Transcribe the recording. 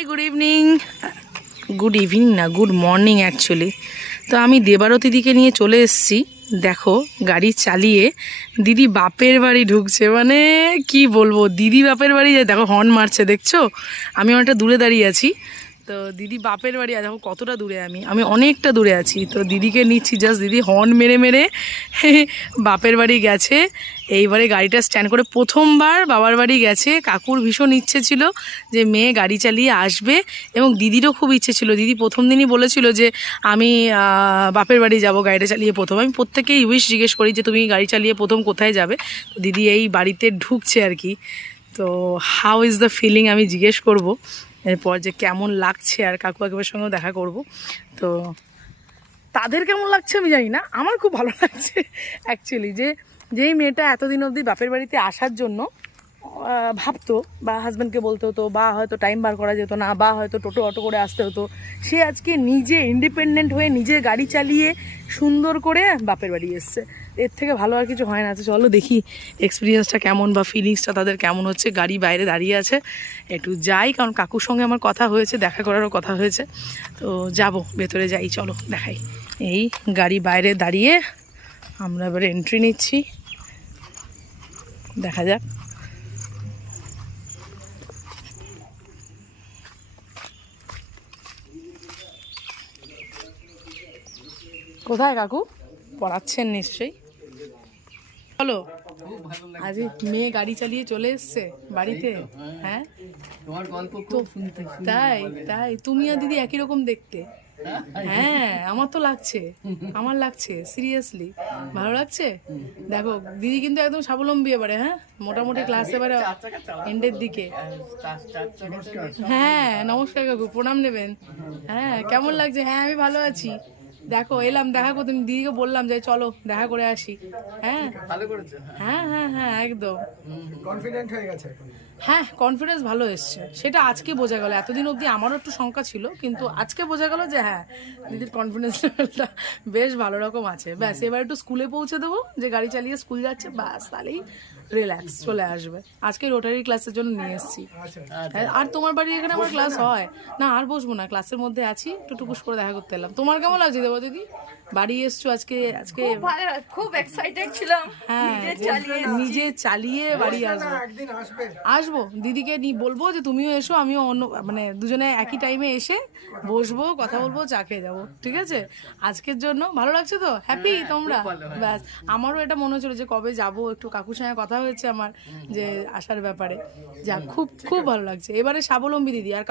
Hi good evening, না good morning actually. তো আমি দেবারতী দিকে নিয়ে চলে এসেছি। দেখো গাড়ি চালিয়ে দিদি বাপের বাড়ি ঢুকছে, মানে কি বলবো, দিদি বাপের বাড়ি যায়। দেখো হর্ন মারছে, দেখছো? আমি অনেকটা দূরে দাঁড়িয়ে আছি। তো দিদি বাপের বাড়ি, দেখো কতটা দূরে, আমি অনেকটা দূরে আছি। তো দিদিকে নিচ্ছি, জাস্ট দিদি হর্ন মেরে মেরে বাপের বাড়ি গেছে। এইবারে গাড়িটা স্ট্যান্ড করে প্রথমবার বাবার বাড়ি গেছে। কাকুর ভীষণ ইচ্ছে ছিল যে মেয়ে গাড়ি চালিয়ে আসবে, এবং দিদিরও খুব ইচ্ছে ছিল। দিদি প্রথম দিনই বলেছিল যে আমি বাপের বাড়ি যাব গাড়িটা চালিয়ে প্রথম। আমি প্রত্যেকেই উইশ জিজ্ঞেস করি যে তুমি গাড়ি চালিয়ে প্রথম কোথায় যাবে। তো দিদি এই বাড়িতে ঢুকছে আর কি। তো হাউ ইজ দ্য ফিলিং আমি জিজ্ঞেস করব, এরপর যে কেমন লাগছে, আর কাকু কাকিমার সঙ্গেও দেখা করব। তো তাদের কেমন লাগছে আমি জানি না, আমার খুব ভালো লাগছে অ্যাকচুয়ালি। যেই মেয়েটা এতদিন অবধি বাপের বাড়িতে আসার জন্য ভাবতো, বা হাজব্যান্ডকে বলতে হতো, বা হয়তো টাইম বার করা যেত না, বা হয়তো টোটো অটো করে আসতে হতো, সে আজকে নিজে ইন্ডিপেন্ডেন্ট হয়ে নিজে গাড়ি চালিয়ে সুন্দর করে বাপের বাড়ি এসছে। এর থেকে ভালো আর কিছু হয় না। তো চলো দেখি এক্সপিরিয়েন্সটা কেমন, বা ফিলিংসটা তাদের কেমন হচ্ছে। গাড়ি বাইরে দাঁড়িয়ে আছে, একটু যাই, কারণ কাকুর সঙ্গে আমার কথা হয়েছে, দেখা করারও কথা হয়েছে। তো যাব, ভেতরে যাই, চলো দেখাই। এই গাড়ি বাইরে দাঁড়িয়ে আমরা এবারে এন্ট্রি নিচ্ছি, দেখা যাক। কোথায় কাকু? পড়াচ্ছেন নিশ্চয়ই। বলো, আজ মেয়ে গাড়ি চালিয়ে চলে এসছে বাড়িতে। হ্যাঁ, তোমার গল্প তো খুব শুনতে তাই তাই তুমি আর দিদি একই রকম দেখতে। হ্যাঁ, আমার তো লাগছে, আমার লাগছে সিরিয়াসলি, ভালো লাগছে। দেখো দিদি কিন্তু একদম স্বাবলম্বী এবারে। হ্যাঁ, মোটামুটি ক্লাস এবারে এন্ডের দিকে। হ্যাঁ, নমস্কার কাকু, প্রণাম নেবেন। হ্যাঁ, কেমন লাগছে? হ্যাঁ, আমি ভালো আছি। দেখো এলাম দেখা করতে, দিদিকে বললাম যে চলো দেখা করে আসি। হ্যাঁ ভালো করেছে। হ্যাঁ হ্যাঁ হ্যাঁ একদম কনফিডেন্ট হয়ে গেছে এখন। হ্যাঁ, কনফিডেন্স ভালো এসছে, সেটা আজকে বোঝা গেল। এতদিন অবধি আমারও একটু শঙ্কা ছিল, কিন্তু আজকে বোঝা গেল যে হ্যাঁ, দিদির কনফিডেন্স লেভেলটা বেশ ভালো রকম আছে। ব্যাস এবার একটু স্কুলে পৌঁছে দেবো, যে গাড়ি চালিয়ে স্কুল যাচ্ছে, ব্যাস তাহলেই রিল্যাক্স চলে আসবে। আজকে রোটারি ক্লাসের জন্য নিয়ে এসেছি। আর তোমার বাড়ি এখানে আমার ক্লাস হয় না, আর বসবো না, ক্লাসের মধ্যে আছি, একটু টুকুস করে দেখা করতে এলাম। তোমার কেমন লাগছে দেবো দিদি, বাড়ি এসছো আজকে? আজকে খুব এক্সাইটেড ছিলাম। হ্যাঁ, নিজে চালিয়ে বাড়ি আসবো। একদিন আসবে, আসবো, দিদিকে নিয়ে বলবো যে তুমিও এসো, আমিও অন্য, মানে দুজনে একই টাইমে এসে বসবো, কথা বলবো, চা খেয়ে যাবো। ঠিক আছে? আজকের জন্য ভালো লাগছে তো? হ্যাপি তোমরা? ব্যাস, আমারও এটা মনে হচ্ছিল যে কবে যাবো, একটু কাকুর সঙ্গে কথা হয়েছে আমার যে আসার ব্যাপারে। যা খুব খুব ভালো লাগছে। এবারে স্বাবলম্বী দিদি, আর